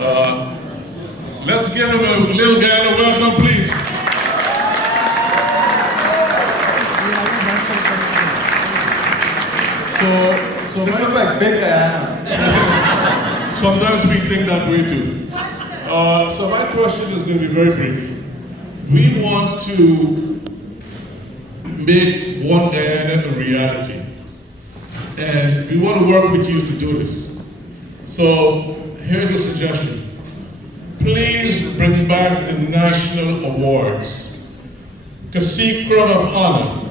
Let's give him a little Guyana welcome, please. So this looks like big Guyana. Sometimes we think that way too. So my question is going to be very brief. We want to make One Guyana a reality. And we want to work with you to do this. So here's a suggestion. Please bring back the national awards. Cacique Crown of Honor,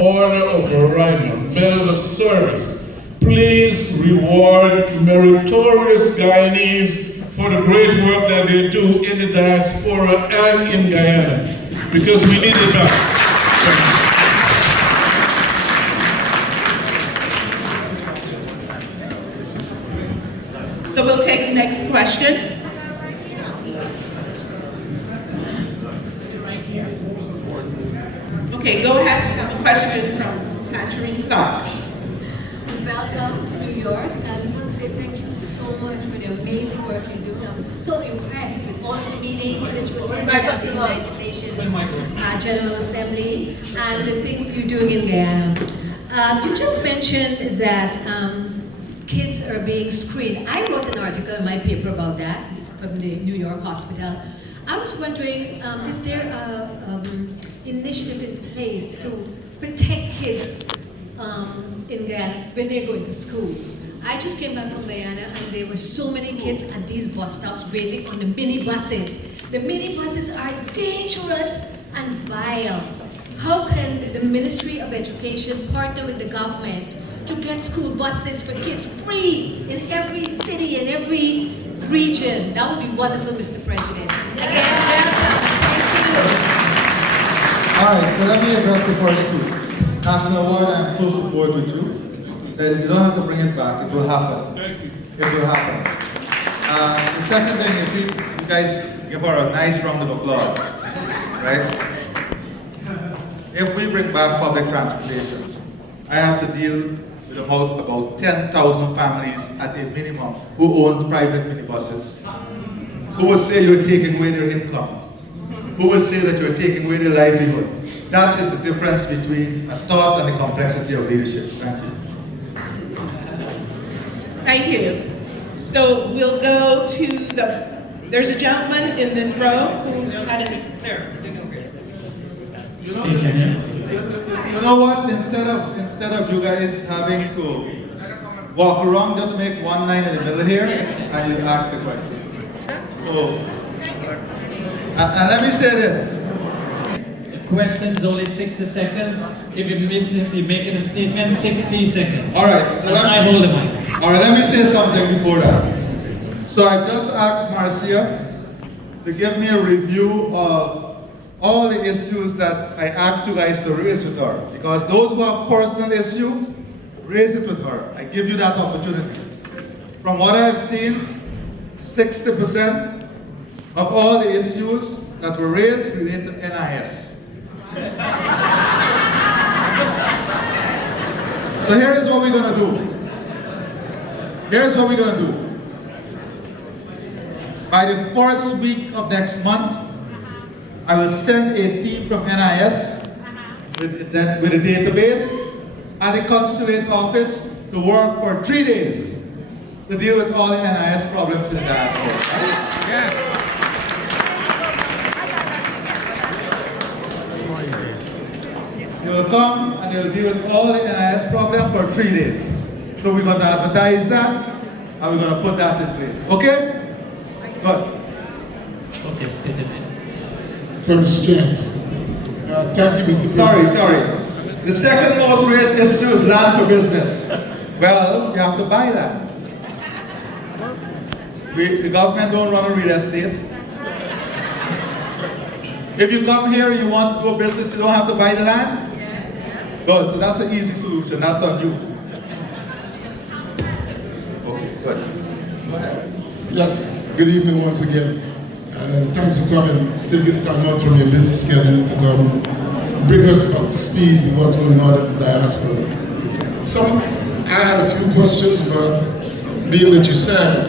Order of Arrival, Medal of Service. Please reward meritorious Guyanese for the great work that they do in the diaspora and in Guyana, because we need it back. So we'll take the next question. Okay, go ahead. We have a question from Tangerine Clark. Welcome to New York, and I want to say thank you so much for the amazing work you do. I was so impressed with all of the meetings that you attended at the United Nations General Assembly and the things you're doing in Guyana. You just mentioned that kids are being screened. I wrote an article in my paper about that from the New York hospital. I was wondering, is there an initiative in place to protect kids in Guyana when they're going to school? I just came back from Guyana and there were so many kids at these bus stops waiting on the mini buses. The mini buses are dangerous and vile. How can the Ministry of Education partner with the government to get school buses for kids free in every city, in every region? That would be wonderful, Mr. President. Again, welcome. Thank you. All right, so let me address the first two. National Award, I'm full support with you. You don't have to bring it back, it will happen. Thank you. It will happen. The second thing is, you guys give her a nice round of applause, right? If we bring back public transportation, I have to deal with about 10,000 families at a minimum who own private minibuses, who will say you're taking away their income, who will say that you're taking away their livelihood. That is the difference between a thought and the complexity of leadership. Thank you. Thank you. So we'll go to there's a gentleman in this row who's had his... You know what? Instead of you guys having to walk around, just make one line in the middle here and you ask the question. So, and let me say this. Questions only 60 seconds. If you're making a statement, 60 seconds. All right. So I hold the mic. All right. Let me say something before that. So I've just asked Marcia to give me a review of all the issues that I asked you guys to raise with her. Because those who have personal issue, raise it with her. I give you that opportunity. From what I've seen, 60% of all the issues that were raised relate to NIS. So here is what we're going to do. Here's what we're going to do. By the first week of next month, I will send a team from NIS with a database and the consulate office to work for 3 days to deal with all the NIS problems in the diaspora. Yes. They will come and they will deal with all the NIS problems for 3 days. So we're going to advertise that and we're going to put that in place. Okay? Good. Okay, state it. Curtis Chance. Thank you, Mr. President. Sorry. The second most raised issue is land for business. Well, you have to buy land. The government don't run a real estate. If you come here and you want to do a business, you don't have to buy the land? Good, so that's an easy solution. That's on you. Okay, good. Go ahead. Yes, good evening once again. And thanks for coming, taking time out from your busy schedule to come bring us up to speed with what's going on in the diaspora. I had a few questions, but being that you said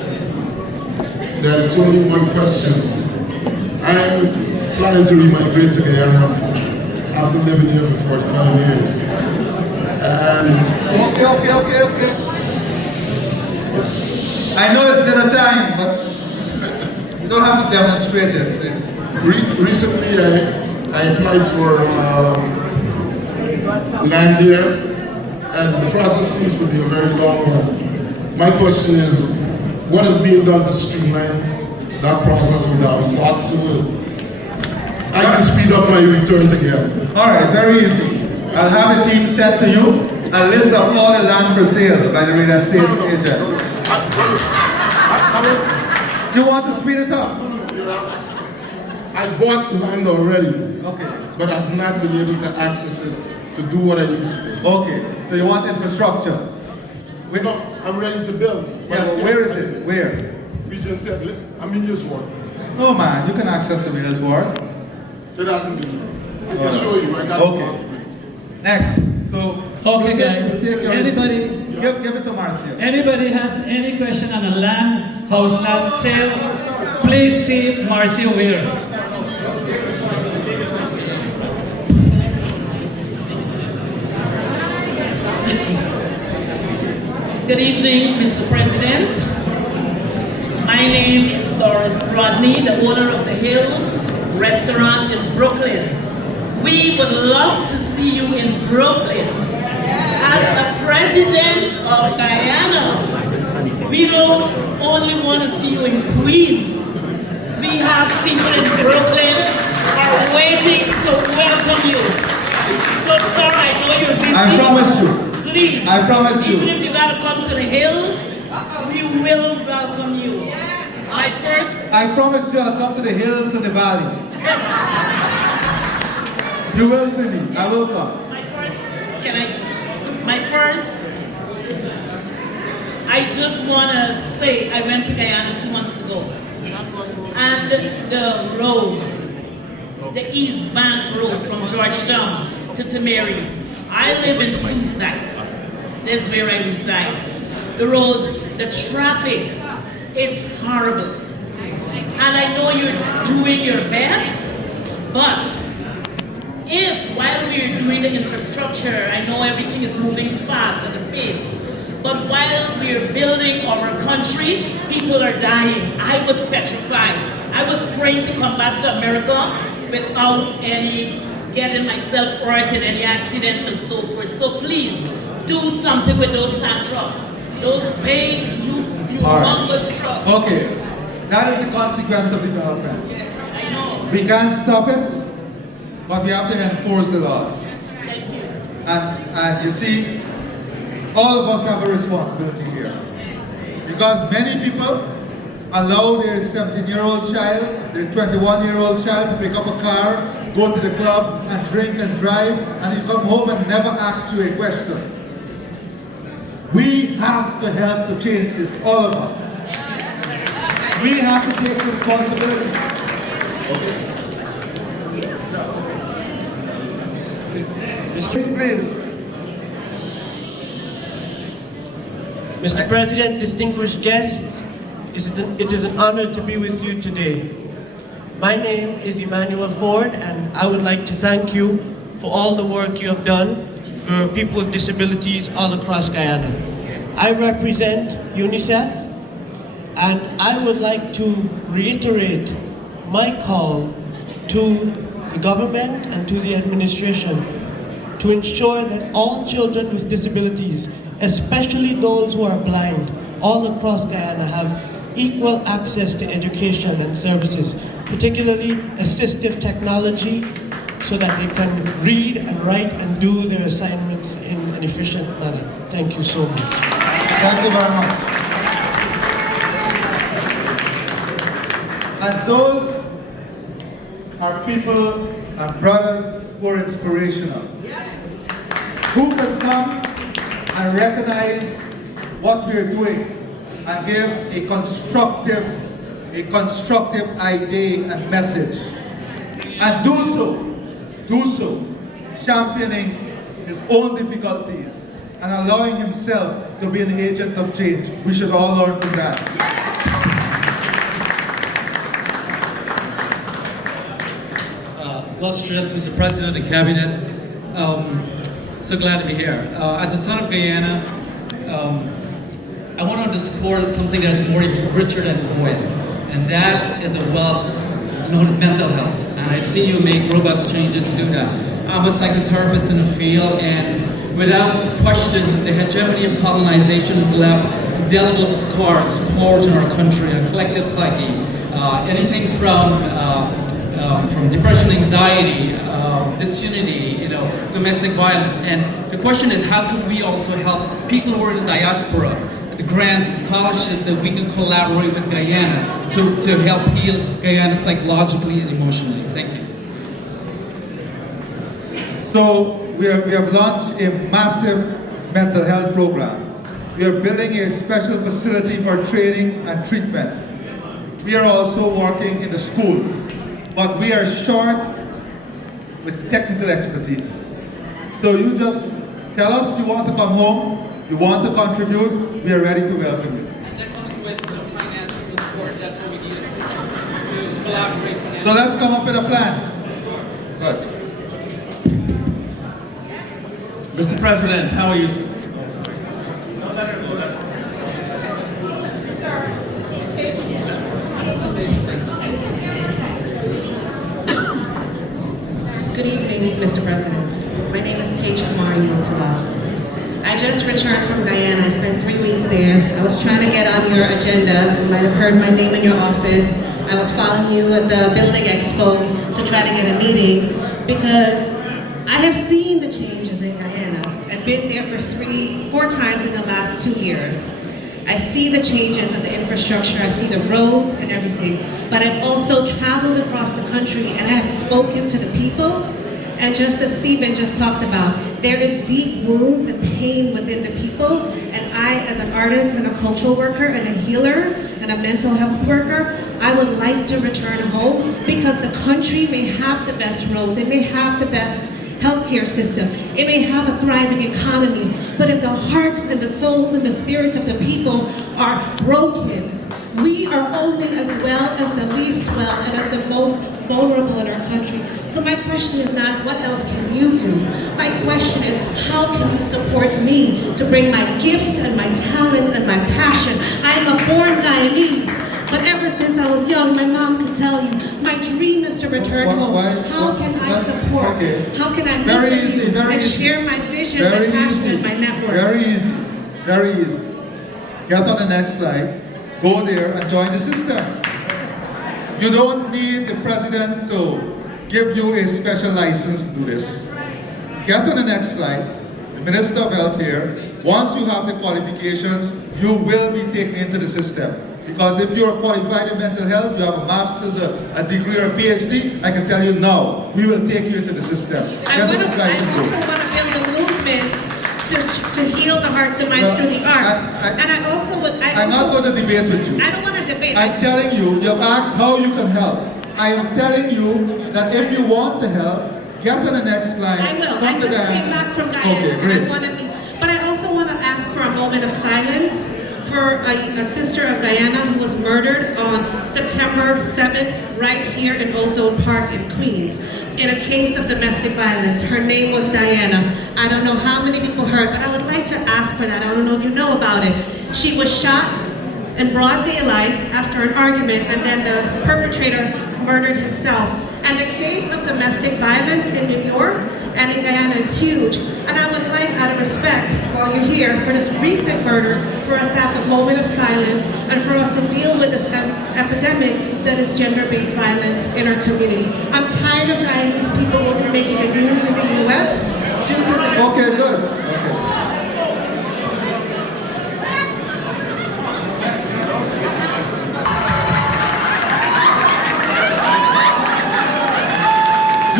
that it's only one question. I'm planning to remigrate to Guyana after living here for 45 years. And Okay. I know it's dinner time, but you don't have to demonstrate it. recently I applied for land here, and the process seems to be a very long one. My question is, what is being done to streamline that process with our slots so I can speed up my return to Guyana? All right, very easy. I'll have a team sent to you, a list of all the land for sale by the real estate agent. You want to speed it up? I bought land already, Okay. but has not been able to access it to do what I need to do. Okay, so you want infrastructure. Wait, No, I'm ready to build. yeah, but where is it? Where? Region 10, I'm in this one. No man, you can access the reservoir. It hasn't been. I can show you. I got Okay. Next. So Okay, you guys. take your Anybody? Give it to Marcia. Anybody has any question on a land, house land sale, please see Marcy over here. Good evening, Mr. President. My name is Doris Rodney, the owner of the Hills Restaurant in Brooklyn. We would love to see you in Brooklyn. As a president of Guyana, we don't only want to see you in Queens. We have people in Brooklyn are waiting to welcome you. So, sir, I know you're busy. I promise you. Please. I promise you. Even if you gotta come to the Hills, we will welcome you. I promise you I'll come to the hills and the valley. You will see me. I will come. I just wanna say, I went to Guyana 2 months ago. And the roads, the East Bank Road from Georgetown to Tamari. I live in Sustak. That's where I reside. The roads, the traffic, it's horrible. And I know you're doing your best, but if while we're doing the infrastructure, I know everything is moving fast at a pace, but while we're building our country, people are dying. I was petrified. I was praying to come back to America without getting myself hurt in any accident and so forth. So please, do something with those sand trucks. Those big, humongous trucks. Okay. That is the consequence of development. Yes, I know. We can't stop it, but we have to enforce the laws. Thank you. And you see, all of us have a responsibility here. Because many people allow their 17-year-old child, their 21-year-old child to pick up a car, go to the club and drink and drive, and you come home and never ask you a question. We have to help to change this, all of us. We have to take responsibility. Please. Mr. President, distinguished guests, it is an honor to be with you today. My name is Emmanuel Ford, and I would like to thank you for all the work you have done for people with disabilities all across Guyana. I represent UNICEF, and I would like to reiterate my call to the government and to the administration to ensure that all children with disabilities, especially those who are blind, all across Guyana have equal access to education and services, particularly assistive technology, so that they can read and write and do their assignments in an efficient manner. Thank you so much. Thank you very much. And those are people and brothers who are inspirational. Who can come and recognize what we are doing and give a constructive idea and message. And do so, championing his own difficulties and allowing himself to be an agent of change. We should all learn from that. illustrious Mr. President of the Cabinet. So glad to be here. As a son of Guyana, I want to underscore something that's more richer than oil, and that is a wealth known as mental health. And I see you make robust changes to do that. I'm a psychotherapist in the field, and without question, the hegemony of colonization has left indelible scars forged in our country, a collective psyche. Anything from depression, anxiety, disunity, domestic violence. And the question is, how could we also help people who are in the diaspora, the grants, the scholarships, that we can collaborate with Guyana to help heal Guyana psychologically and emotionally. Thank you. So we have launched a massive mental health program. We are building a special facility for training and treatment. We are also working in the schools, but we are short with technical expertise. So you just tell us you want to come home, you want to contribute, we are ready to welcome you. And that comes with finance and support. That's what we need to collaborate financially. So let's come up with a plan. Good. Mr. President, how are you? Good evening, Mr. President. My name is Tej Kumari Mutala. I just returned from Guyana. I spent 3 weeks there. I was trying to get on your agenda. You might have heard my name in your office. I was following you at the Building Expo to try to get a meeting because I have seen the changes in Guyana. I've been there for 4 times in the last 2 years. I see the changes in the infrastructure, I see the roads and everything, but I've also traveled across the country and I have spoken to the people, and just as Stephen just talked about, there is deep wounds and pain within the people, and I, as an artist and a cultural worker and a healer and a mental health worker, I would like to return home because the country may have the best roads, it may have the best healthcare system, it may have a thriving economy, but if the hearts and the souls and the spirits of the people are broken, we are only as well as the least well and as the most vulnerable in our country. So my question is not what else can you do? My question is how can you support me to bring my gifts and my talents and my passion? I am a born Guyanese. But ever since I was young, my mom could tell you, my dream is to return home. How can I support? Okay. How can I Very easy, very and easy. share my vision, Very my passion, easy. and my network? Very easy. Very easy. Get on the next flight, go there and join the system. You don't need the president to give you a special license to do this. Get on the next flight, the Minister of Health here. Once you have the qualifications, you will be taken into the system. Because if you're qualified in mental health, you have a master's, a degree, or a PhD, I can tell you now, we will take you into the system. I also want to build a movement to heal the hearts and minds through the arts. And I also would... I'm not going to debate with you. I don't want to debate. I'm telling you, you've asked how you can help. I am telling you that if you want to help, get on the next flight. I will. Come I to just Guyana. came back from Guyana. Okay, great. But I also want to ask for a moment of silence for a sister of Guyana who was murdered on September 7th right here in Ozone Park in Queens in a case of domestic violence. Her name was Diana. I don't know how many people heard, but I would like to ask for that. I don't know if you know about it. She was shot in broad daylight after an argument, and then the perpetrator murdered himself. And the case of domestic violence in New York and in Guyana is huge. And I would like, out of respect, while you're here, for this recent murder, for us to have a moment of silence and for us to deal with this epidemic that is gender-based violence in our community. I'm tired of Guyanese people will be making the news in the U.S. due to the... Okay, good.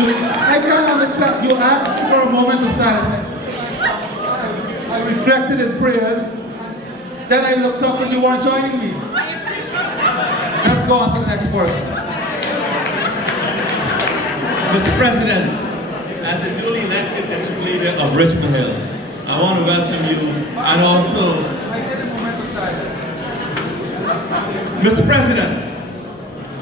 I can't understand. You asked me for a moment of silence. I reflected in prayers. Then I looked up and you weren't joining me. Let's go on to the next person. Mr. President, as a duly elected district leader of Richmond Hill, I want to welcome you and also... I did a moment of silence. Mr. President,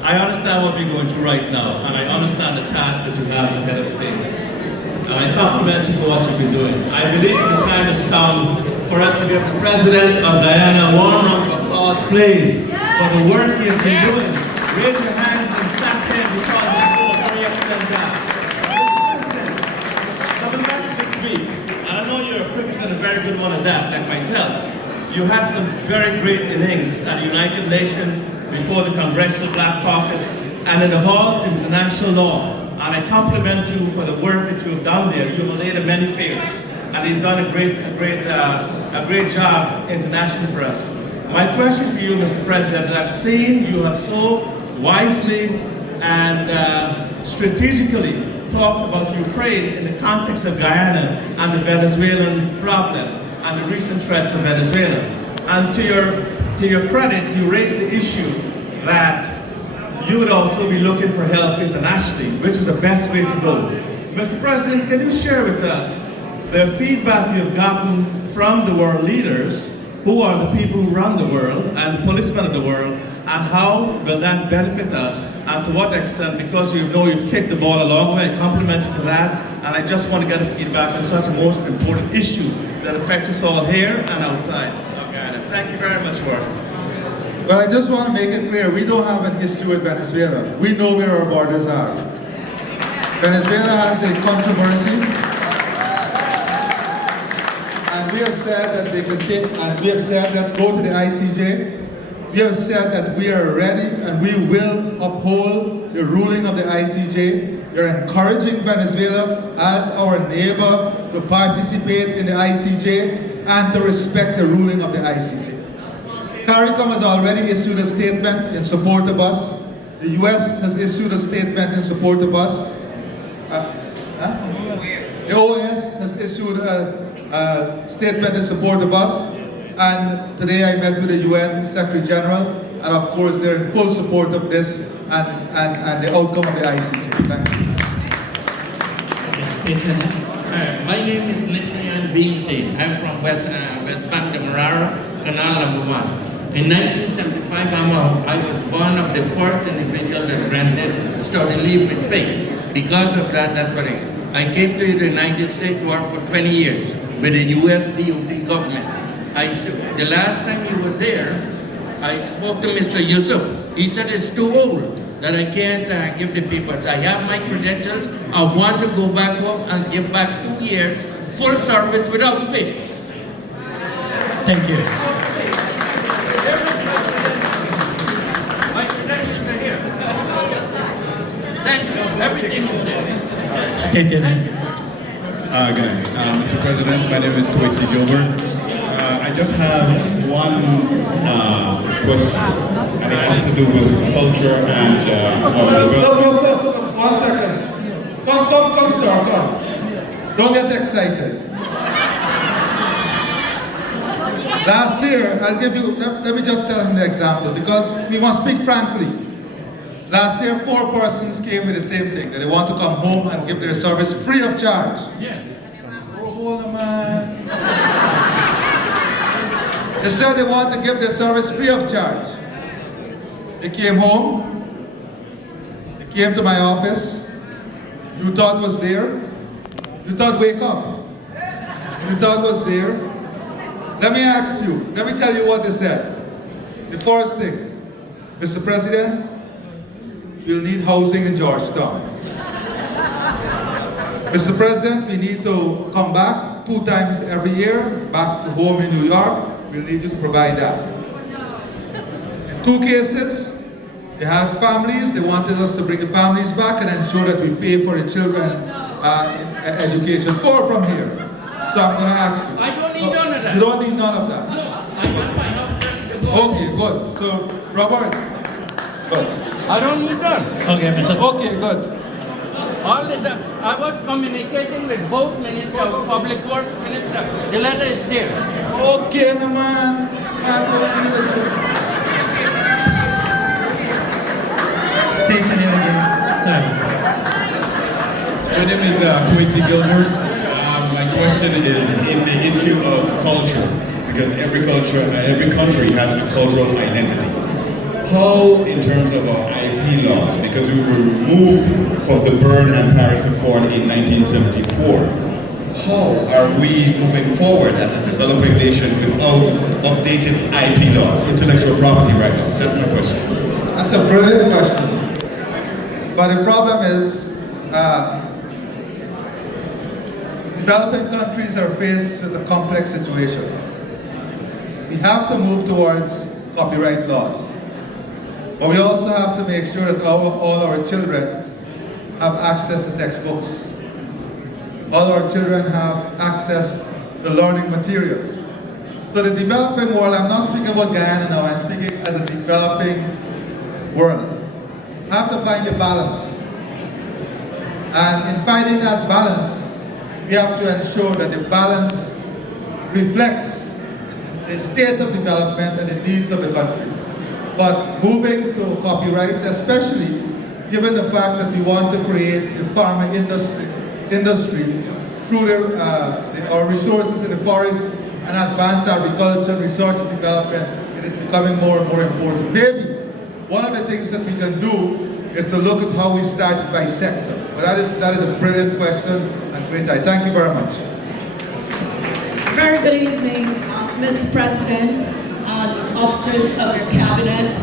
I I understand what you're going through right now, and I understand the task that you have as a head of state. And I compliment you for what you've been doing. I believe the time has come for us to give the President of Guyana a warm round of applause, please, for the work he has been doing. Raise your hands and thank him because he's doing a very excellent job. President, coming back to this week, and I know you're a cricketer and a very good one at that, like myself. You had some very great innings at the United Nations, before the Congressional Black Caucus, and in the halls of international law. And I compliment you for the work that you have done there. You have laid many favors, and you've done a great job internationally for us. My question for you, Mr. President, I've seen you have so wisely and strategically talked about Ukraine in the context of Guyana and the Venezuelan problem and the recent threats of Venezuela. And to your credit, you raised the issue that you would also be looking for help internationally, which is the best way to go. Mr. President, can you share with us the feedback you have gotten from the world leaders, who are the people who run the world and the policemen of the world, and how will that benefit us, and to what extent, because we know you've kicked the ball a long way. I compliment you for that, and I just want to get a feedback on such a most important issue that affects us all here and outside of Guyana. Thank you very much, Warren. Well, I just want to make it clear, we don't have an issue with Venezuela. We know where our borders are. Venezuela has a controversy, and we have said that they can take, and we have said, let's go to the ICJ. We have said that we are ready and we will uphold the ruling of the ICJ. We are encouraging Venezuela as our neighbor to participate in the ICJ and to respect the ruling of the ICJ. CARICOM has already issued a statement in support of us. The US has issued a statement in support of us. The OAS has issued a statement in support of us. And today I met with the UN Secretary General, and of course they're in full support of this and the outcome of the ICJ. Thank you. My name is Lithian Binti. I'm from West Bank of Marara, Canal number 1. In 1975, I was one of the first individuals that granted study leave with pay. Because of that, I came to the United States, worked for 20 years with the US DOT government. The last time he was there, I spoke to Mr. Yusuf. He said it's too old, that I can't give the papers. I have my credentials. I want to go back home and give back 2 years full service without pay. Thank you. My credentials are here. Thank you. Everything is there. State your name. Good night. Mr. President, my name is Kwesi Gilbert. I just have one question, and it has to do with culture and Look, 1 second. Come, sir, come. Don't get excited. Last year, I'll give you, let me just tell him the example, because we must speak frankly. Last year, 4 persons came with the same thing, that they want to come home and give their service free of charge. Yes. Oh, hold on, man. They said they want to give their service free of charge. They came home. They came to my office. You thought was there. You thought wake up. You thought was there. Let me ask you. Let me tell you what they said. The first thing, Mr. President, we'll need housing in Georgetown. Mr. President, we need to come back 2 times every year, back to home in New York. We'll need you to provide that. In 2 cases, they had families. They wanted us to bring the families back and ensure that we pay for the children education. 4 from here. So I'm going to ask you. I don't need none of that. You don't need none of that? No, I got my house to go. Okay, good. So, Robert, good. I don't need none. Okay, Mr. Okay, good. I was communicating with both ministers, Public Works Minister. The letter is there. Okay, no man. State your name again. Sorry. My name is Kwesi Gilbert. My question is in the issue of culture, because every country has a cultural identity. how, in terms of our IP laws, because we were removed from the Berne and Paris Accord in 1974, how are we moving forward as a developing nation without updated IP laws, intellectual property right now? So that's my question. That's a brilliant question. But the problem is, developing countries are faced with a complex situation. We have to move towards copyright laws. But we also have to make sure that all our children have access to textbooks. All our children have access to learning material. So the developing world, I'm not speaking about Guyana now, I'm speaking as a developing world. Have to find a balance. And in finding that balance, we have to ensure that the balance reflects the state of development and the needs of the country. But moving to copyrights, especially given the fact that we want to create the farming industry through our resources in the forest and advance agriculture, research and development, it is becoming more and more important. Maybe one of the things that we can do is to look at how we start by sector. But that is a brilliant question and great idea. Thank you very much. Very good evening, Mr. President, officers of your cabinet.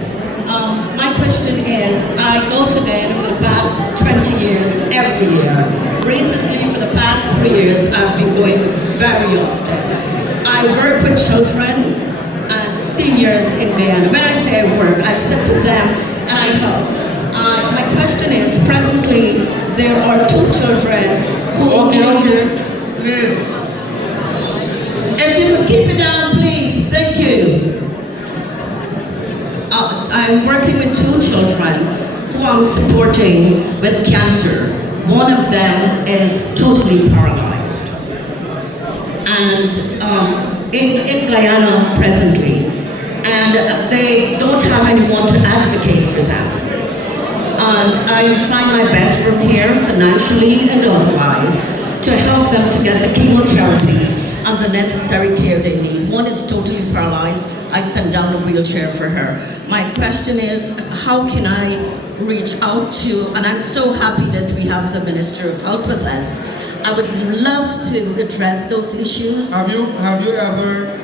My question is, I go to Guyana for the past 20 years, every year. Recently, for the past 3 years, I've been going very often. I work with children and seniors in Guyana. When I say I work, I sit to them and I help. My question is, presently, there are 2 children who... Okay, please. If you could keep it down, please. Thank you. I'm working with 2 children who I'm supporting with cancer. One of them is totally paralyzed. And in Guyana presently. And they don't have anyone to advocate for them. And I'm trying my best from here, financially and otherwise, to help them to get the chemotherapy and the necessary care they need. One is totally paralyzed. I sent down a wheelchair for her. My question is, how can I reach out to, and I'm so happy that we have the Minister of Health with us. I would love to address those issues. Have you ever,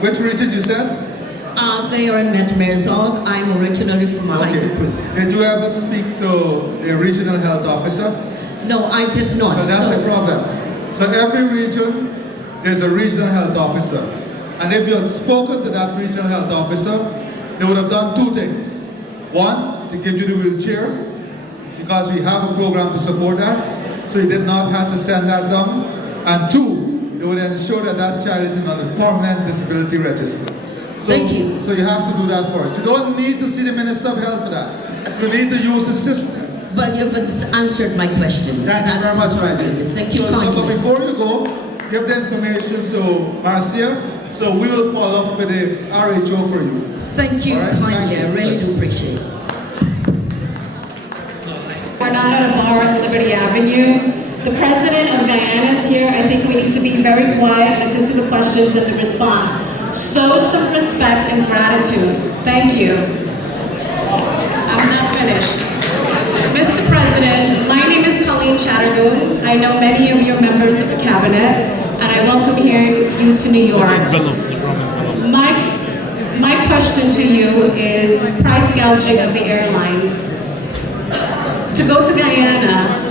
which region you said? They are in Metmerzog. I'm originally from Malaika Creek. Did you ever speak to the regional health officer? No, I did not. So that's the problem. So in every region, there's a regional health officer. And if you had spoken to that regional health officer, they would have done 2 things. One, to give you the wheelchair, because we have a program to support that, so you did not have to send that down. And 2, they would ensure that that child is on a permanent disability register. Thank you. So you have to do that first. You don't need to see the Minister of Health for that. You need to use the system. But you've answered my question. Thank you very much, my dear. Thank you So kindly. before you go, give the information to Marcia, so we will follow up with the RHO for you. Thank you All right? kindly. Thank you. I really do appreciate it. We're not at a bar on Liberty Avenue. The President of Guyana is here. I think we need to be very quiet, listen to the questions and the response. Show some respect and gratitude. Thank you. I'm not finished. Mr. President, my name is Colleen Chattergoon. I know many of your members of the cabinet, and I welcome you to New York. My question to you is price gouging of the airlines. To go to Guyana,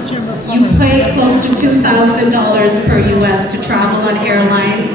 you pay close to $2,000 per US to travel on airlines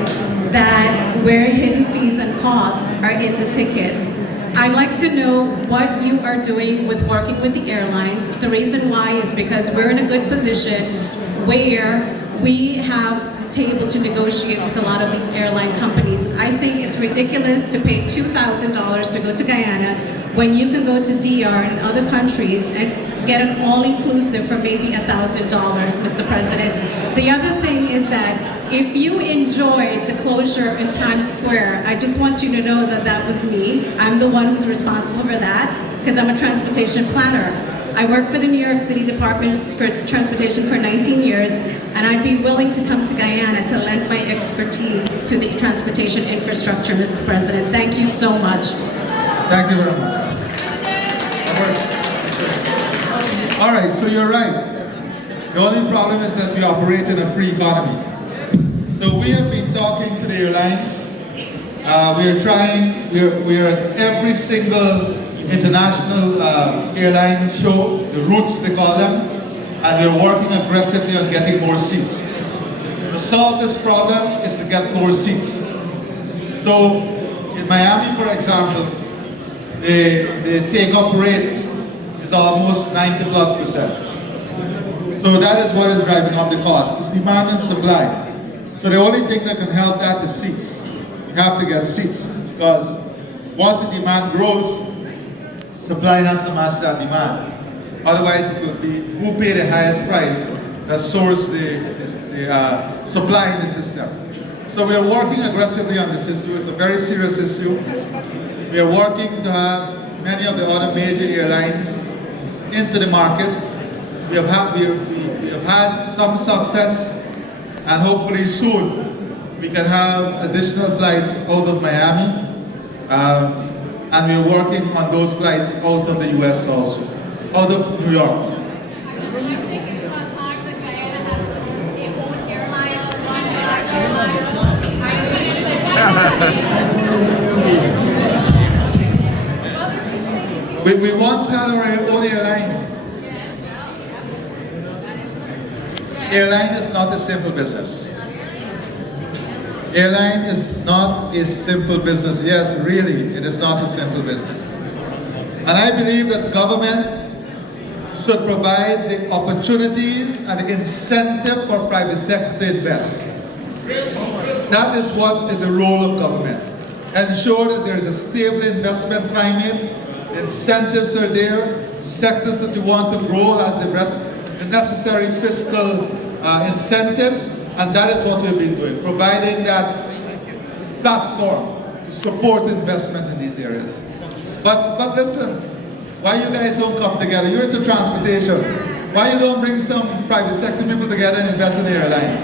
where hidden fees and costs are in the tickets. I'd like to know what you are doing with working with the airlines. The reason why is because we're in a good position where we have the table to negotiate with a lot of these airline companies. I think it's ridiculous to pay $2,000 to go to Guyana when you can go to DR and other countries and get an all-inclusive for maybe $1,000, Mr. President. The other thing is that if you enjoyed the closure in Times Square, I just want you to know that that was me. I'm the one who's responsible for that because I'm a transportation planner. I worked for the New York City Department for Transportation for 19 years, and I'd be willing to come to Guyana to lend my expertise to the transportation infrastructure, Mr. President. Thank you so much. Thank you very much. All right, so you're right. The only problem is that we operate in a free economy. So we have been talking to the airlines. We are at every single international airline show, the routes they call them, and we're working aggressively on getting more seats. To solve this problem is to get more seats. So in Miami, for example, the take-up rate is almost 90+%. So that is what is driving up the cost. It's demand and supply. So the only thing that can help that is seats. You have to get seats, because once the demand grows, supply has to match that demand. Otherwise, it will be who pay the highest price that source the supply in the system. So we are working aggressively on this issue. It's a very serious issue. We are working to have many of the other major airlines into the market. We have had some success, and hopefully soon we can have additional flights out of Miami, and we are working on those flights out of the US also, out of New York. We once had our own airline. Airline is not a simple business. Airline is not a simple business. Yes, really, it is not a simple business. And I believe that government should provide the opportunities and the incentive for private sector to invest. That is what is the role of government. Ensure that there is a stable investment climate, the incentives are there, sectors that you want to grow has the necessary fiscal incentives, and that is what we've been doing, providing that platform to support investment in these areas. But listen, why you guys don't come together? You're into transportation. Why you don't bring some private sector people together and invest in the airline?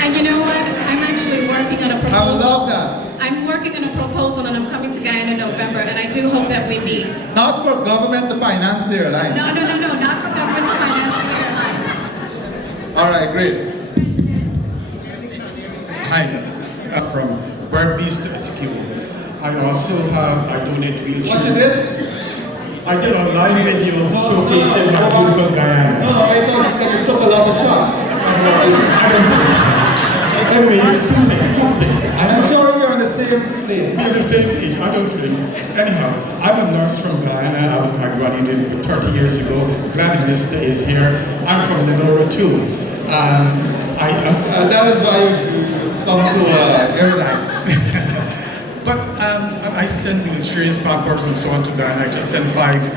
And you know what? I'm actually working on a proposal. I would love that. I'm working on a proposal and I'm coming to Guyana in November, and I do hope that we meet. Not for government to finance the airline. No, not for government to finance the airline. All right, great. Hi, from Burpees to SQ. I donate wheelchairs. What you did? I did a live video showcasing my beautiful Guyana. No, I thought you said you took a lot of shots. Anyway, two things. I'm sure you're on the same plane. We're on the same page, I don't drink. Anyhow, I'm a nurse from Guyana. I graduated 30 years ago. Glad the minister is here. I'm from Lenora too. That is why you sound so erudite. But I send wheelchairs, pampers, and so on to Guyana. I just sent 5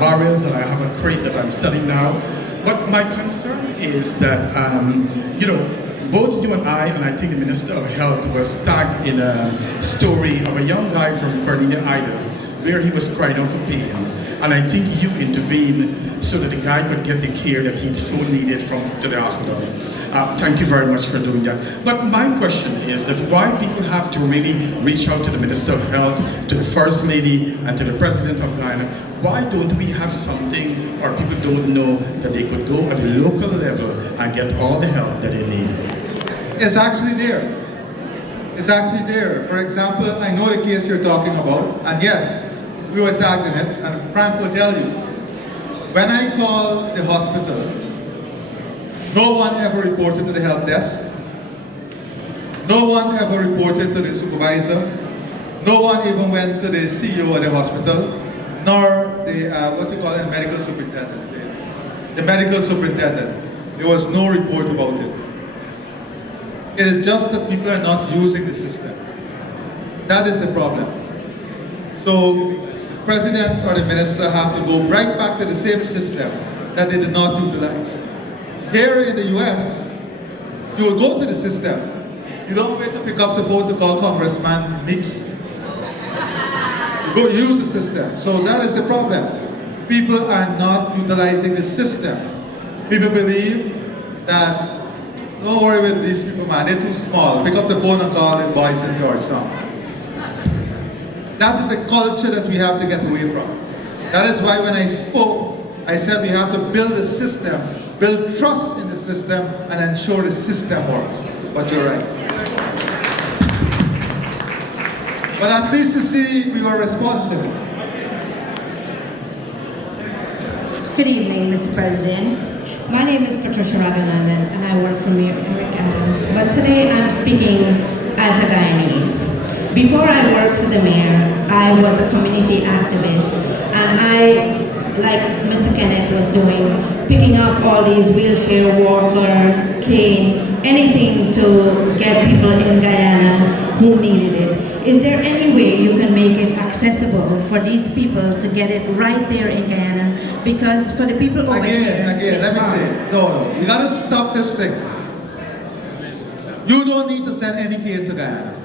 barrels, and I have a crate that I'm selling now. But my concern is that, you know, both you and I think the Minister of Health was tagged in a story of a young guy from Carolina Island, where he was crying out for pain. And I think you intervened so that the guy could get the care that he so needed to the hospital. Thank you very much for doing that. But my question is that why people have to really reach out to the Minister of Health, to the First Lady, and to the President of Guyana? Why don't we have something, or people don't know that they could go at the local level and get all the help that they need? It's actually there. It's actually there. For example, I know the case you're talking about, and yes, we were tagged in it, and Frank will tell you, when I called the hospital, no one ever reported to the help desk. No one ever reported to the supervisor. No one even went to the CEO of the hospital, nor the, medical superintendent. The medical superintendent. There was no report about it. It is just that people are not using the system. That is the problem. So the president or the minister have to go right back to the same system that they did not utilize. Here in the US, you will go to the system. You don't wait to pick up the phone to call Congressman Meeks. You go use the system. So that is the problem. People are not utilizing the system. People believe that, don't worry with these people, man, they're too small. Pick up the phone and call the boys in Georgetown. That is a culture that we have to get away from. That is why when I spoke, I said we have to build a system, build trust in the system, and ensure the system works. But you're right. But at least you see we were responsible. Good evening, Mr. President. My name is Patricia Ragamandan, and I work for Mayor Eric Adams. But today I'm speaking as a Guyanese. Before I worked for the mayor, I was a community activist, and I, like Mr. Kenneth was doing, picking up all these wheelchair, walker, cane, anything to get people in Guyana who needed it. Is there any way you can make it accessible for these people to get it right there in Guyana? Because for the people over here, let me say, no, you gotta stop this thing. You don't need to send any cane to Guyana.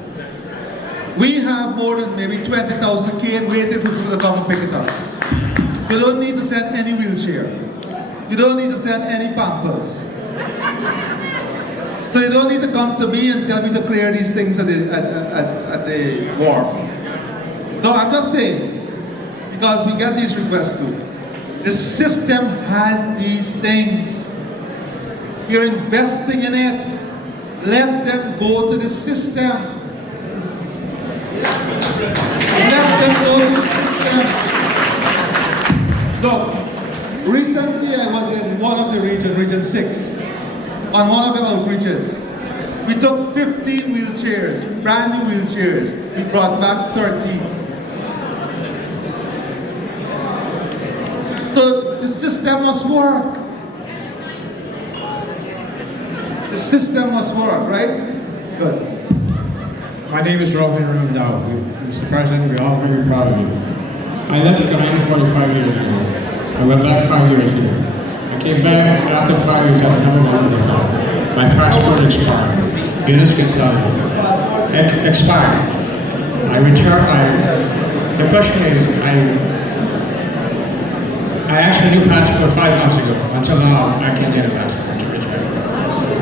We have more than maybe 20,000 cane waiting for people to come and pick it up. You don't need to send any wheelchair. You don't need to send any pampers. So you don't need to come to me and tell me to clear these things at the wharf. No, I'm just saying, because we get these requests too. The system has these things. You're investing in it. Let them go to the system. Let them go to the system. Look, recently I was in one of the region 6, on one of the outreaches. We took 15 wheelchairs, brand new wheelchairs. We brought back 13. So the system must work. The system must work, right? Good. My name is Robin Rumdow. Mr. President, we're all very proud of you. I left Guyana 45 years ago. I went back 5 years ago. I came back after 5 years. I've never wanted to go. My passport expired. Eunice gets out of it. Expired. I returned. The question is, I asked for a new passport 5 months ago. Until now, I can't get a passport to return.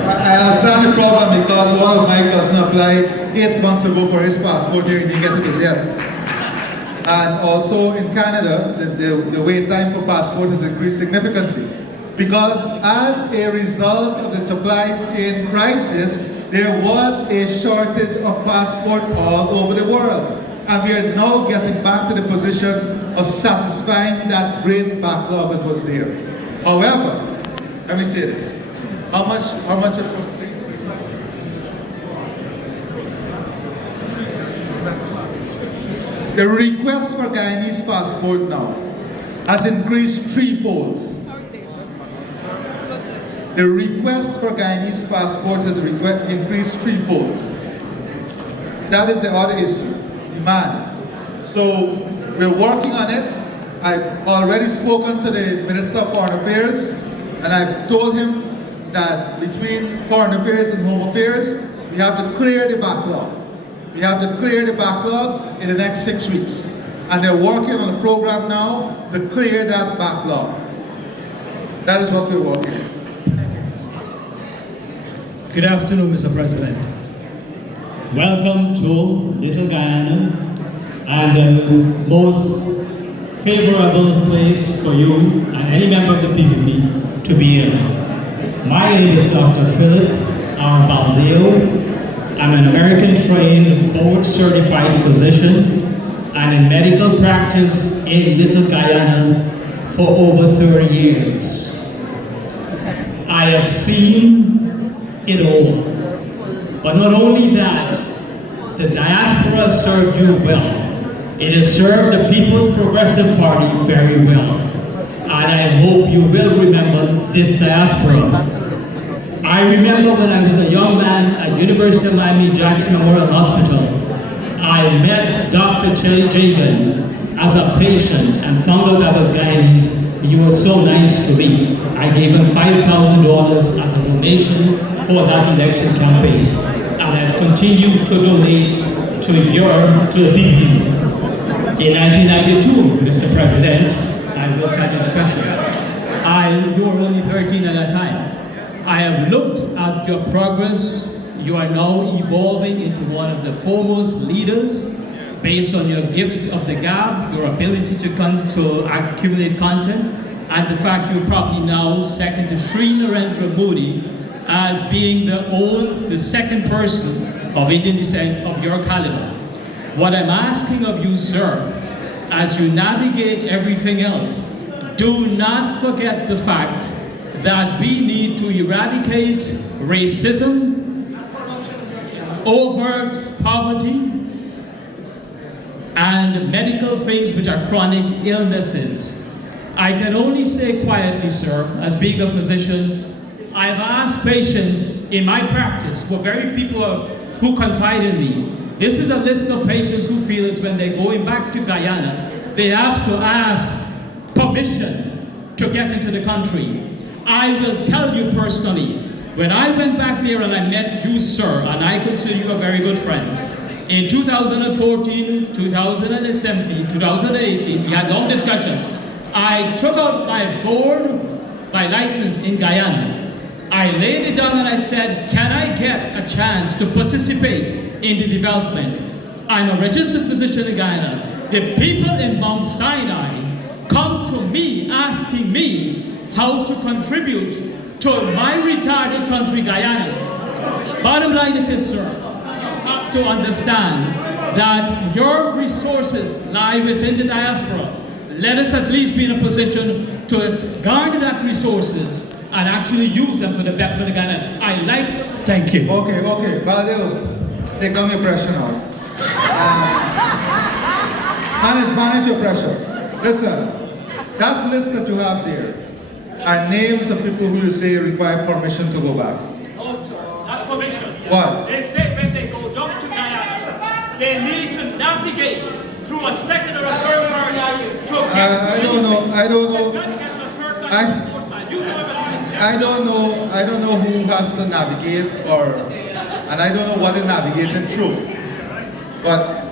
I understand the problem because one of my cousins applied 8 months ago for his passport here, he didn't get it as yet. And also in Canada, the wait time for passport has increased significantly. Because as a result of the supply chain crisis, there was a shortage of passport all over the world. And we are now getting back to the position of satisfying that great backlog that was there. However, let me say this. How much it was? The request for Guyanese passport now has increased threefold. The request for Guyanese passport has increased threefold. That is the other issue, demand. So we're working on it. I've already spoken to the Minister of Foreign Affairs, and I've told him that between Foreign Affairs and Home Affairs, we have to clear the backlog. We have to clear the backlog in the next 6 weeks. And they're working on a program now to clear that backlog. That is what we're working on. Good afternoon, Mr. President. Welcome to Little Guyana and the most favorable place for you and any member of the PPP to be in. My name is Dr. Philip R. Baldeo. I'm an American-trained, board-certified physician and in medical practice in Little Guyana for over 30 years. I have seen it all. But not only that, the diaspora served you well. It has served the People's Progressive Party very well. And I hope you will remember this diaspora. I remember when I was a young man at University of Miami Jackson Memorial Hospital, I met Dr. Chelly Jagan as a patient and found out I was Guyanese. He was so nice to me. I gave him $5,000 as a donation for that election campaign. And I've continued to donate to the PPP. In 1992, Mr. President, I will tell you the question. You were only 13 at that time. I have looked at your progress. You are now evolving into one of the foremost leaders based on your gift of the gab, your ability to accumulate content, and the fact you're probably now second to Sri Narendra Modi as being the second person of Indian descent of your caliber. What I'm asking of you, sir, as you navigate everything else, do not forget the fact that we need to eradicate racism, overt poverty, and medical things which are chronic illnesses. I can only say quietly, sir, as being a physician, I've asked patients in my practice, who confide in me. This is a list of patients who feel is when they're going back to Guyana, they have to ask permission to get into the country. I will tell you personally, when I went back there and I met you, sir, and I consider you a very good friend, in 2014, 2017, 2018, we had long discussions. I took out my license in Guyana. I laid it down and I said, can I get a chance to participate in the development? I'm a registered physician in Guyana. The people in Mount Sinai come to me asking me how to contribute to my retarded country, Guyana. Bottom line it is, sir, you have to understand that your resources lie within the diaspora. Let us at least be in a position to garner that resources and actually use them for the betterment of Ghana. Thank you. Okay, Baldev, take down your pressure now. Manage your pressure. Listen, that list that you have there are names of people who you say require permission to go back. Oh, sir, not permission. What? They say when they go down to Guyana, they need to navigate through a second or a third party to I don't know who has to navigate and I don't know what they're navigating through. But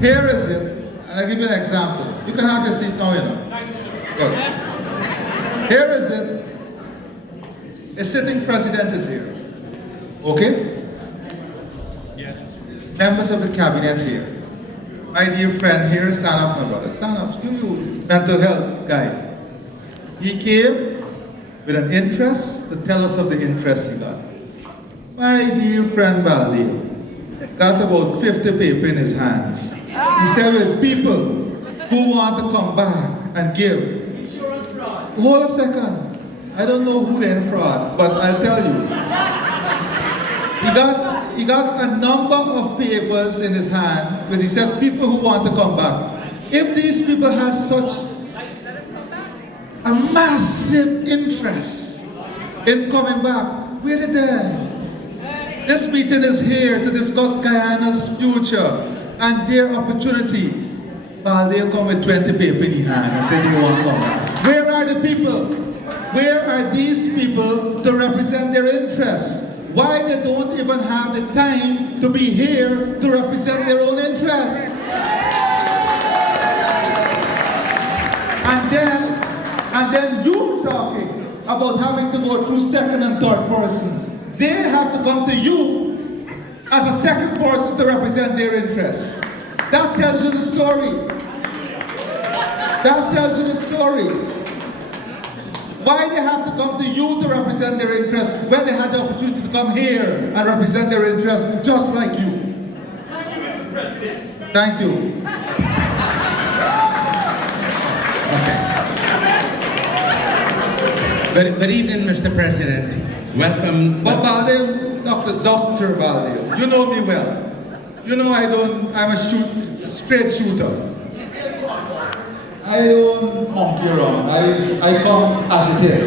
here is it, and I'll give you an example. You can have your seat now, you know. Good. Here is it. A sitting president is here. Okay? Yes. Members of the cabinet here. My dear friend here, stand up, my brother. Stand up. You mental health guy. He came with an interest to tell us of the interest he got. My dear friend Baldi got about 50 paper in his hands. He said with people who want to come back and give. Insurance fraud. Hold a second. I don't know who they're in fraud, but I'll tell you. He got a number of papers in his hand where he said people who want to come back. If these people have such a massive interest in coming back, where are they? This meeting is here to discuss Guyana's future and their opportunity. But they'll come with 20 paper in hand and say they want to come back. Where are the people? Where are these people to represent their interests? Why they don't even have the time to be here to represent their own interests? And then you talking about having to go through second and third person. They have to come to you as a second person to represent their interests. That tells you the story. That tells you the story. Why they have to come to you to represent their interests when they had the opportunity to come here and represent their interests just like you? Thank you, Mr. President. Thank you. Good evening, Mr. President. Welcome. But Baldev, Dr. Baldev, you know me well. You know I'm a straight shooter. I don't monkey around. I come as it is.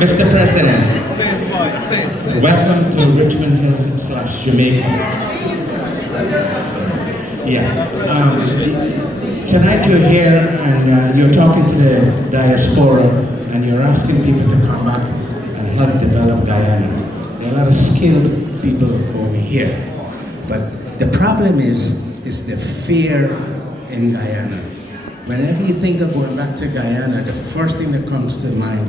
Mr. President, welcome to Richmond Hill / Jamaica. Tonight you're here and you're talking to the diaspora and you're asking people to come back and help develop Guyana. There are a lot of skilled people over here, but the problem is the fear in Guyana. Whenever you think of going back to Guyana, the first thing that comes to mind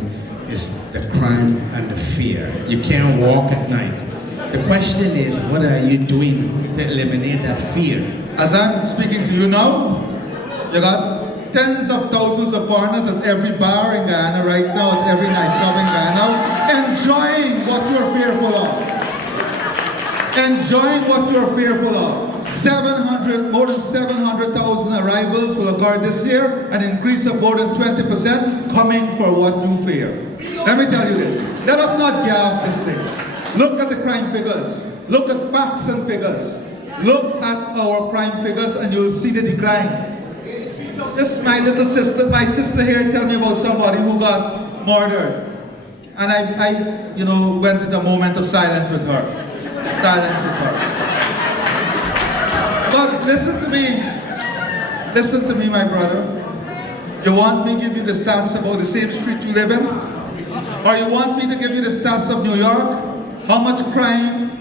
is the crime and the fear. You can't walk at night. The question is, what are you doing to eliminate that fear? As I'm speaking to you now, you got tens of thousands of foreigners at every bar in Guyana right now, at every nightclub in Guyana, enjoying what you're fearful of. Enjoying what you're fearful of. More than 700,000 arrivals will occur this year, an increase of more than 20% coming for what you fear. Let me tell you this, let us not gaffe this thing. Look at the crime figures. Look at facts and figures. Look at our crime figures and you'll see the decline. Just my little sister, my sister here tell me about somebody who got murdered. And I went into a moment of silence with her. But listen to me, my brother. You want me to give you the stats about the same street you live in? Or you want me to give you the stats of New York? How much crime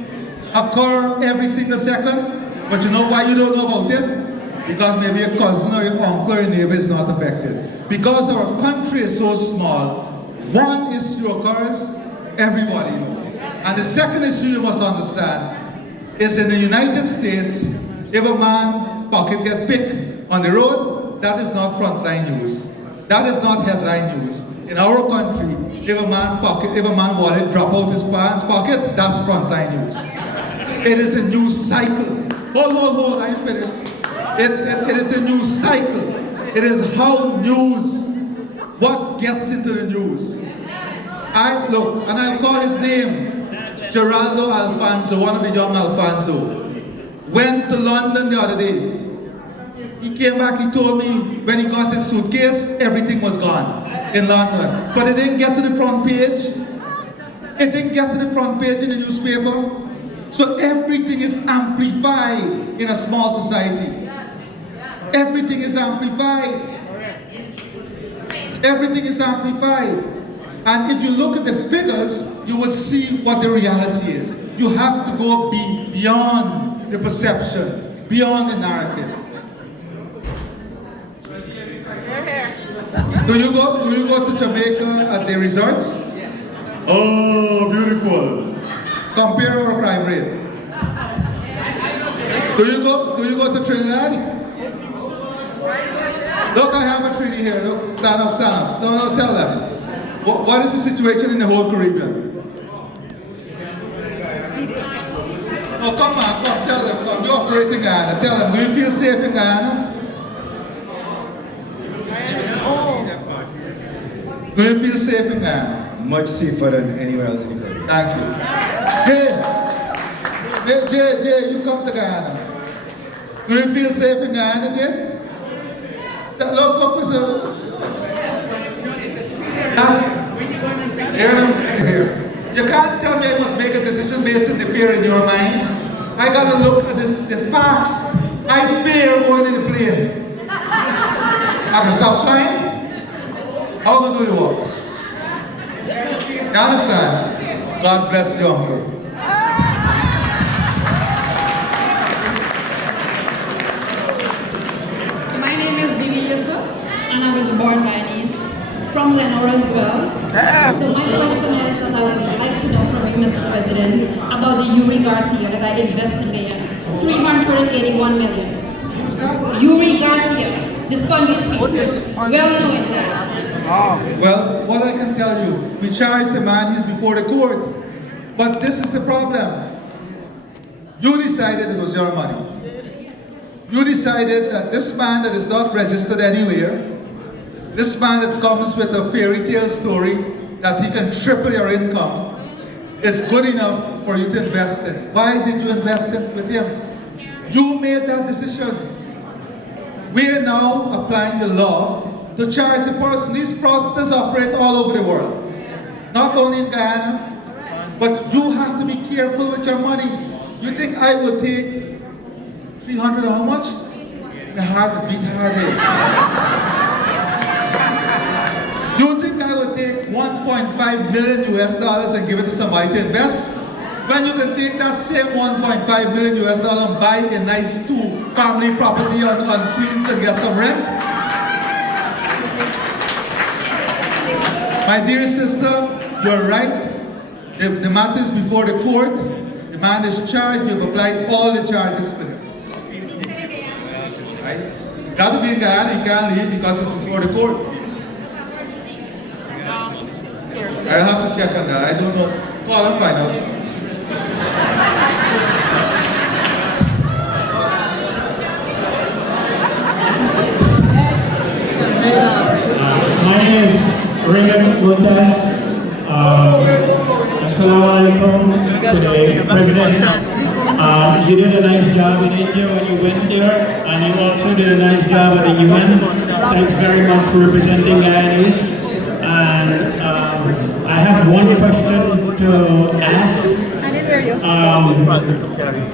occur every single second? But you know why you don't know about it? Because maybe your cousin or your uncle or your neighbor is not affected. Because our country is so small, one issue occurs, everybody knows. And the second issue you must understand is in the United States, if a man pocket get picked on the road, that is not frontline news. That is not headline news. In our country, if a man wallet drop out his pants pocket, that's frontline news. It is a news cycle. Hold, I finished. It is a news cycle. It is how news, what gets into the news. Look, and I'll call his name, Geraldo Alfonso, one of the young Alfonso. Went to London the other day. He came back, he told me when he got his suitcase, everything was gone in London. But it didn't get to the front page. It didn't get to the front page in the newspaper. So everything is amplified in a small society. Everything is amplified. Everything is amplified. And if you look at the figures, you will see what the reality is. You have to go beyond the perception, beyond the narrative. Do you go to Jamaica at the resorts? Oh, beautiful. Compare our crime rate. Do you go to Trinidad? Look, I have a Trini here. Look, stand up. No, tell them. What is the situation in the whole Caribbean? Oh, come, tell them, come. You operate in Guyana. Tell them, do you feel safe in Guyana? Do you feel safe in Guyana? Much safer than anywhere else in the country. Thank you. Jay, you come to Guyana. Do you feel safe in Guyana, Jay? Look, Mr. Here. You can't tell me I must make a decision based on the fear in your mind. I gotta look at the facts. I fear going in the plane. I can stop flying. How am I gonna do the work? You understand? God bless you, uncle. My name is Bibi Yusuf, and I was born Guyanese, from Lenore as well. So my question is that I would like to know from you, Mr. President, about the Yuri Garcia that I invested in Guyana. 381 million. Yuri Garcia, the spongy skin, well known in Guyana. Well, what I can tell you, we charge the man, he's before the court. But this is the problem. You decided it was your money. You decided that this man that is not registered anywhere, this man that comes with a fairy tale story that he can triple your income, is good enough for you to invest in. Why did you invest in with him? You made that decision. We are now applying the law to charge the person. These fraudsters operate all over the world. Not only in Guyana, but you have to be careful with your money. You think I would take 300 or how much? The heart beat hard. You think I would take 1.5 million US dollars and give it to somebody to invest? When you can take that same 1.5 million US dollars and buy a nice two-family property on Queens and get some rent? My dear sister, you're right. The matter is before the court. The man is charged. You've applied all the charges to him. Right? Got to be in Guyana. He can't leave because it's before the court. I have to check on that. I don't know. Call and find out. My name is Raymond Muntas. Assalamu alaikum to the President. You did a nice job in India when you went there, and you also did a nice job at the UN. Thanks very much for representing Guyanese. And I have one question to ask. I didn't hear you.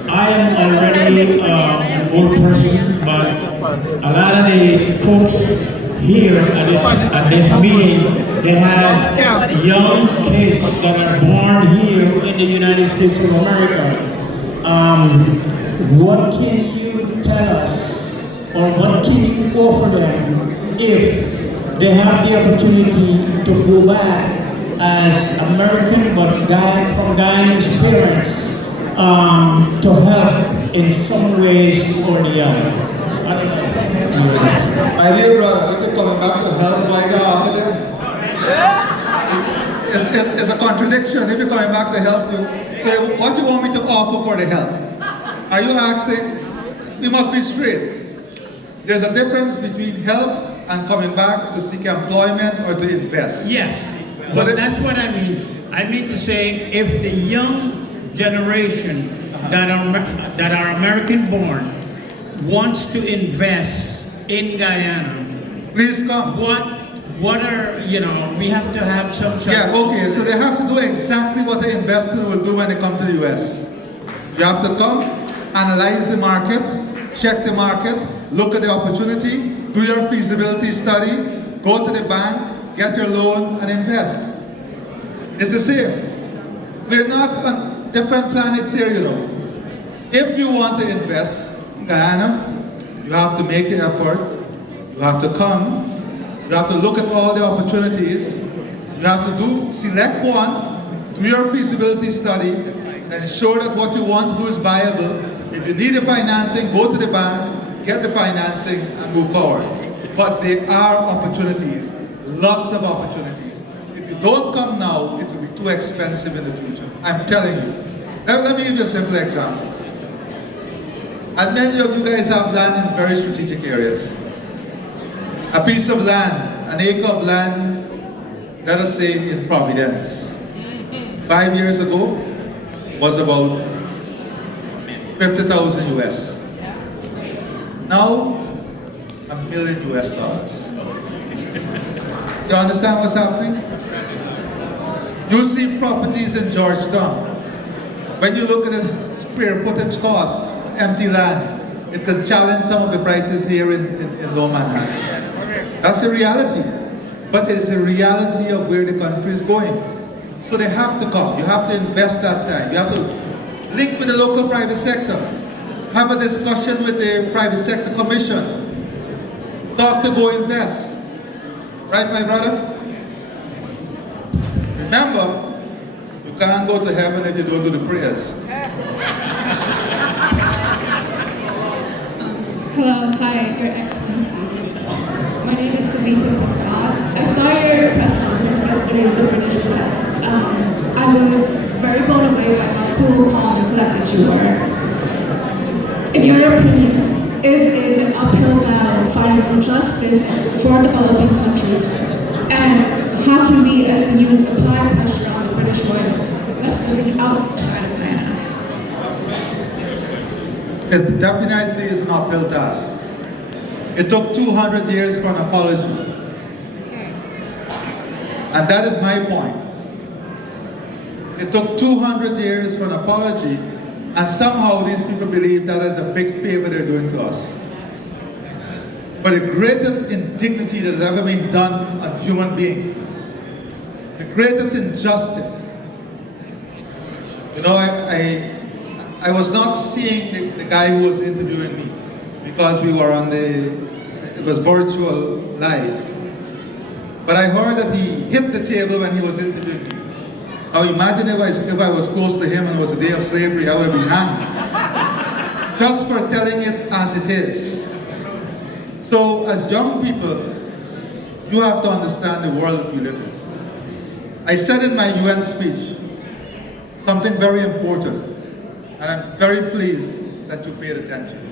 I am already an old person, but a lot of the folks here at this meeting, they have young kids that are born here in the United States of America. What can you tell us, or what can you offer them if they have the opportunity to go back as American but from Guyanese parents to help in some ways or the other? My dear brother, if you're coming back to help, why not after them? It's a contradiction. If you're coming back to help you, say, what do you want me to offer for the help? Are you asking? We must be straight. There's a difference between help and coming back to seek employment or to invest. Yes, but that's what I mean. I mean to say, if the young generation that are American born wants to invest in Guyana, please come. What are, we have to have some sort Yeah, okay, so they have to do exactly what an investor will do when they come to the US. You have to come, analyze the market, check the market, look at the opportunity, do your feasibility study, go to the bank, get your loan, and invest. It's the same. We're not on different planets here, If you want to invest in Guyana, you have to make the effort, you have to come, you have to look at all the opportunities, you have to select one, do your feasibility study, ensure that what you want to do is viable. If you need the financing, go to the bank, get the financing, and move forward. But there are opportunities, lots of opportunities. If you don't come now, it will be too expensive in the future. I'm telling you. Let me give you a simple example. And many of you guys have land in very strategic areas. A piece of land, an acre of land, let us say in Providence, 5 years ago was about 50,000 US. Now, $1 million US. You understand what's happening? You see properties in Georgetown. When you look at the square footage cost, empty land, it can challenge some of the prices here in Low Manhattan. That's a reality. But it is a reality of where the country is going. So they have to come. You have to invest that time. You have to link with the local private sector. Have a discussion with the private sector commission. Talk to Go Invest. Right, my brother? Remember, you can't go to heaven if you don't do the prayers. Hello, hi, Your Excellency. My name is Sept. I saw your press conference yesterday with the British press. I was very blown away by how cool, calm, and collected you were. In your opinion, is it an uphill battle fighting for justice for developing countries? And how can we, as the youth, apply pressure on the British royals that's living outside of Guyana? It definitely is an uphill task. It took 200 years for an apology. And that is my point. It took 200 years for an apology, and somehow these people believe that is a big favor they're doing to us. But the greatest indignity that has ever been done on human beings, the greatest injustice. I was not seeing the guy who was interviewing me because we were it was virtual live. But I heard that he hit the table when he was interviewed. Now imagine if I was close to him and it was a day of slavery, I would have been hanged. Just for telling it as it is. So as young people, you have to understand the world that we live in. I said in my UN speech something very important, and I'm very pleased that you paid attention.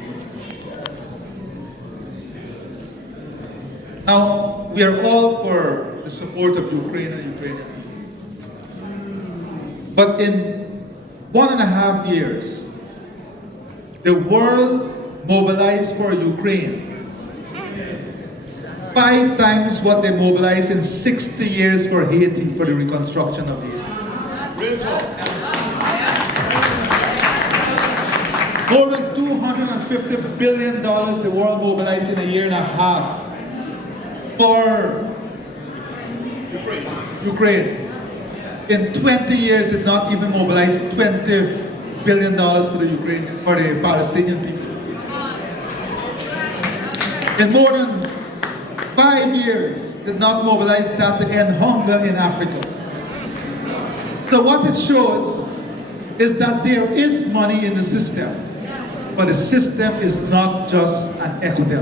Now, we are all for the support of Ukraine and Ukrainian people. But in 1.5 years, the world mobilized for Ukraine 5 times what they mobilized in 60 years for Haiti, for the reconstruction of Haiti. More than $250 billion the world mobilized in a year and a half for Ukraine. In 20 years did not even mobilize $20 billion for the Palestinian people. In more than 5 years did not mobilize that to end hunger in Africa. So what it shows is that there is money in the system, but the system is not just an equity.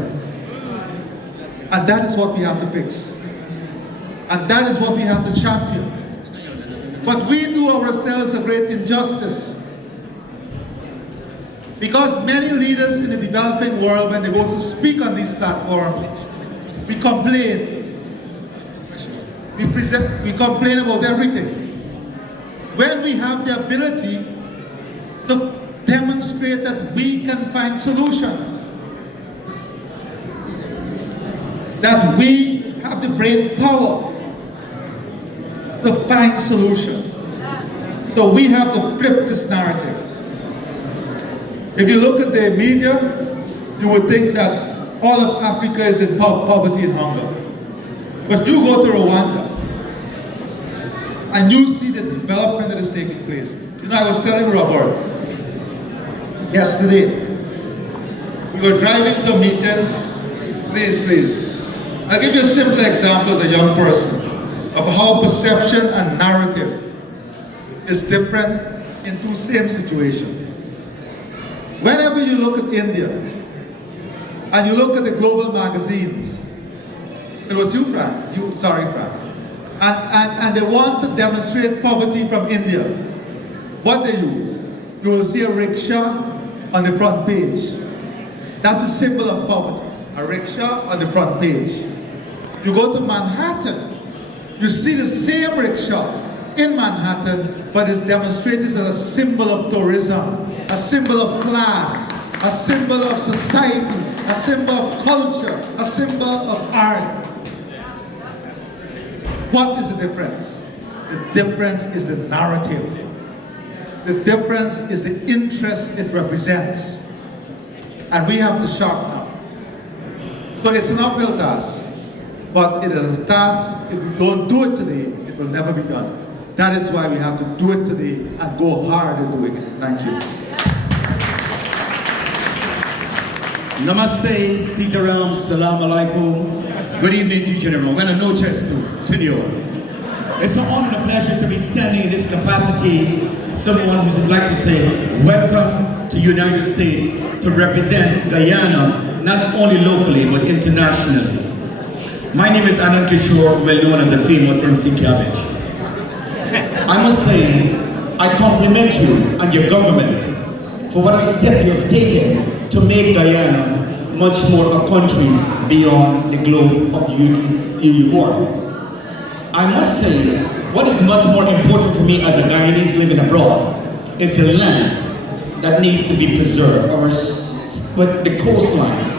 And that is what we have to fix. And that is what we have to champion. But we do ourselves a great injustice. Because many leaders in the developing world, when they go to speak on these platforms, we complain. We complain about everything. When we have the ability to demonstrate that we can find solutions, that we have the brain power to find solutions. So we have to flip this narrative. If you look at the media, you would think that all of Africa is in poverty and hunger. But you go to Rwanda, and you see the development that is taking place. You know, I was telling Robert yesterday, we were driving to a meeting. Please. I'll give you a simple example as a young person of how perception and narrative is different in two same situations. Whenever you look at India, and you look at the global magazines, it was you, Frank. Frank. And they want to demonstrate poverty from India. What they use, you will see a rickshaw on the front page. That's a symbol of poverty. A rickshaw on the front page. You go to Manhattan, you see the same rickshaw in Manhattan, but it's demonstrated as a symbol of tourism, a symbol of class, a symbol of society, a symbol of culture, a symbol of art. What is the difference? The difference is the narrative. The difference is the interest it represents. And we have to sharpen up. So it's an uphill task. But it is a task, if we don't do it today, it will never be done. That is why we have to do it today and go hard in doing it. Thank you. Namaste, Sitaram, Salam Alaikum. Good evening to each and everyone. Buenas noches to Senor. It's an honor and a pleasure to be standing in this capacity. Someone who would like to say, welcome to United States to represent Guyana, not only locally, but internationally. My name is Anand Kishore, well known as the famous MC Cabbage. I must say, I compliment you and your government for what a step you have taken to make Guyana much more a country beyond the globe of the UU. I must say, what is much more important for me as a Guyanese living abroad is the land that needs to be preserved, but the coastline.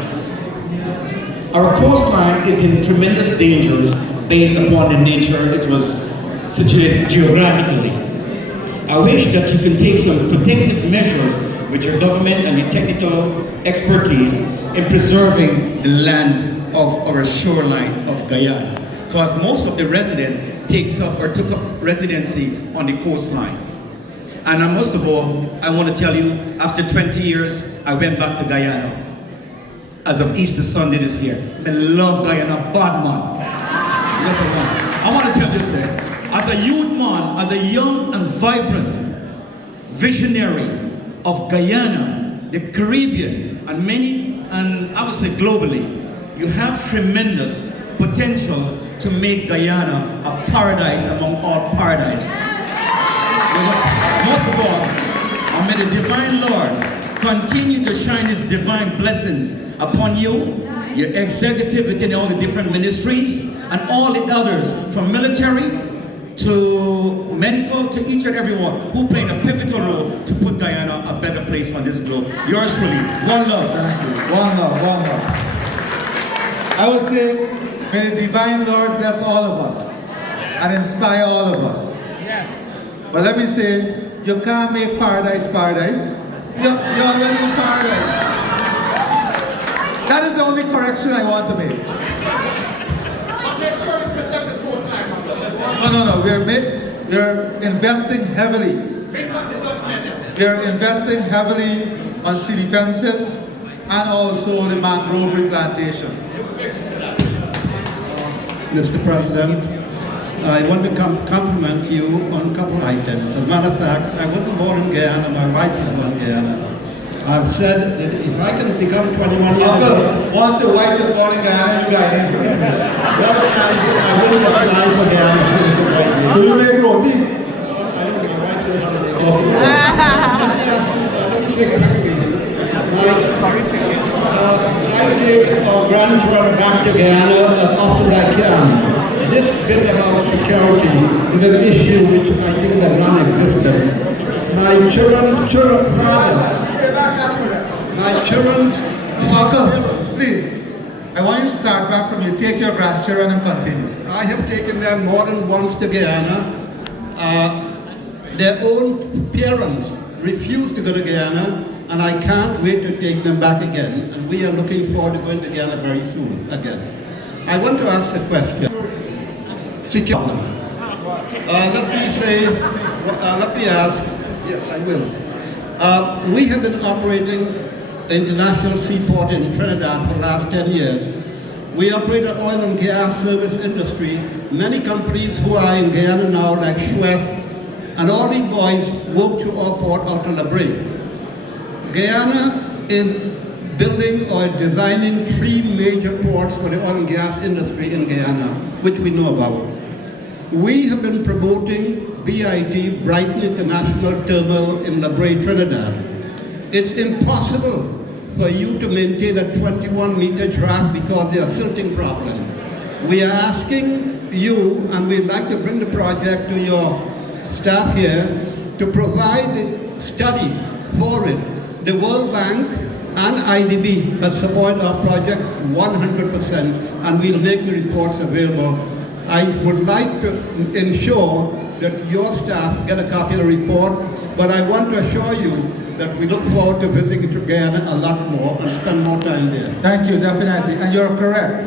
Our coastline is in tremendous danger based upon the nature it was situated geographically. I wish that you can take some protective measures with your government and your technical expertise in preserving the lands of our shoreline of Guyana, because most of the resident took up residency on the coastline. And most of all, I want to tell you, after 20 years, I went back to Guyana as of Easter Sunday this year. I love Guyana, bad man. just a one. I want to tell this thing. As a youth man, as a young and vibrant visionary of Guyana, the Caribbean, and many, and I would say globally, you have tremendous potential to make Guyana a paradise among all paradise. Most of all, and may the divine Lord continue to shine his divine blessings upon you, your executive within all the different ministries, and all the others, from military to medical, to each and everyone who played a pivotal role to put Guyana a better place on this globe. Yours truly, one love. Thank you. One love, one love. I would say, may the divine Lord bless all of us and inspire all of us. Yes. But let me say, you can't make paradise paradise. You're already in paradise. That is the only correction I want to make. Make sure you protect the coastline. No. We're investing heavily. We're investing heavily on sea defenses and also the mangrove replantation. Mr. President, I want to compliment you on a couple items. As a matter of fact, I wasn't born in Guyana, my wife was born in Guyana. I've said that if I can become 21 years old... Once your wife is born in Guyana, you Guyanese right to it. Well, I will apply for Guyana soon as I do. Do you make roti? I don't know, my wife knows how to make roti. Let me say quickly. I take our grandchildren back to Guyana as often as I can. This bit about security is an issue which I think is non-existent. My children's father. My children's father. Please. I want you to start back from you. Take your grandchildren and continue. I have taken them more than once to Guyana. Their own parents refused to go to Guyana, and I can't wait to take them back again. And we are looking forward to going to Guyana very soon again. I want to ask a question. Security. Let me ask, yes, I will. We have been operating international seaport in Trinidad for the last 10 years. We operate an oil and gas service industry. Many companies who are in Guyana now, like Suez, and all these boys work to our port out of La Brea. Guyana is building or designing 3 major ports for the oil and gas industry in Guyana, which we know about. We have been promoting BIT, Brighton International Terminal in La Brea, Trinidad. It's impossible for you to maintain a 21-meter draft because there are silting problems. We are asking you, and we'd like to bring the project to your staff here, to provide a study for it. The World Bank and IDB have supported our project 100%, and we'll make the reports available. I would like to ensure that your staff get a copy of the report, but I want to assure you that we look forward to visiting Guyana a lot more and spend more time there. Thank you, definitely, and you're correct.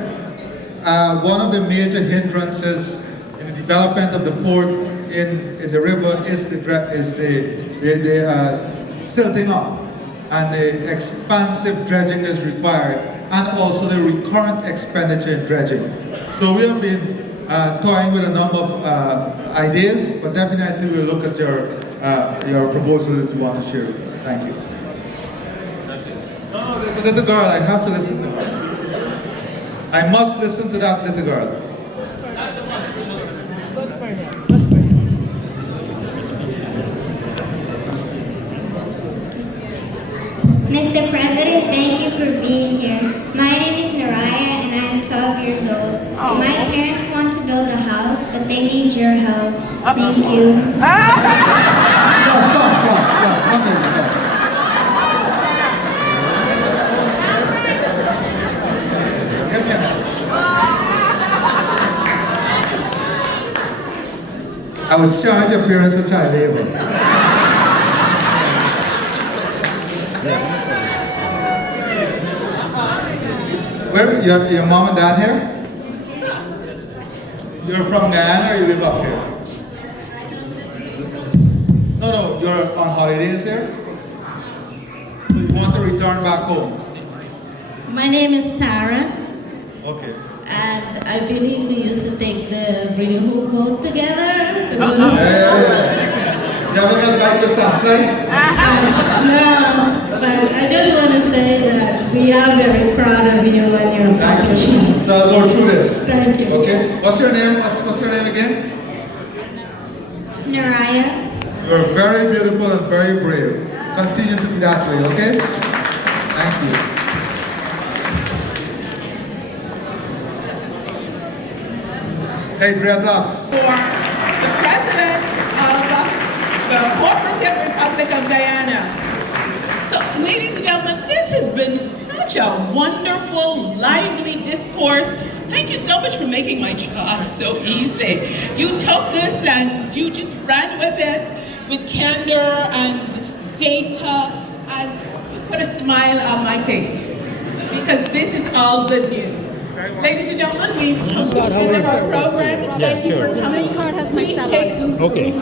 One of the major hindrances in the development of the port in the river is the silting up, and the expansive dredging is required, and also the recurrent expenditure in dredging. So we have been toying with a number of ideas, but definitely we'll look at your proposal that you want to share with us. Thank you. No, there's a little girl. I have to listen to her. I must listen to that little girl. Mr. President, thank you for being here. My name is Naraya and I'm 12 years old. My parents want to build a house, but they need your help. Thank you. I would charge your parents for child labor. Where your mom and dad here? You're from Guyana or you live up here? No, you're on holidays here? So you want to return back home? My name is Tara. Okay. And I believe we used to take the Brilliant Hope boat together. To go to You ever got back to something? No, but I just want to say that we are very proud of you and your accomplishments. So I'll go through this. Thank you. Okay. What's your name? What's your name again? Naraya. You're very beautiful and very brave. Continue to be that way, okay? Thank you. Hey, dreadlocks. For the President of the Cooperative Republic of Guyana. So, ladies and gentlemen, this has been such a wonderful, lively discourse. Thank you so much for making my job so easy. You took this and you just ran with it with candor and data, and you put a smile on my face, because this is all good news. Ladies and gentlemen, we've completed our program. Thank you for coming. Please take some refreshments.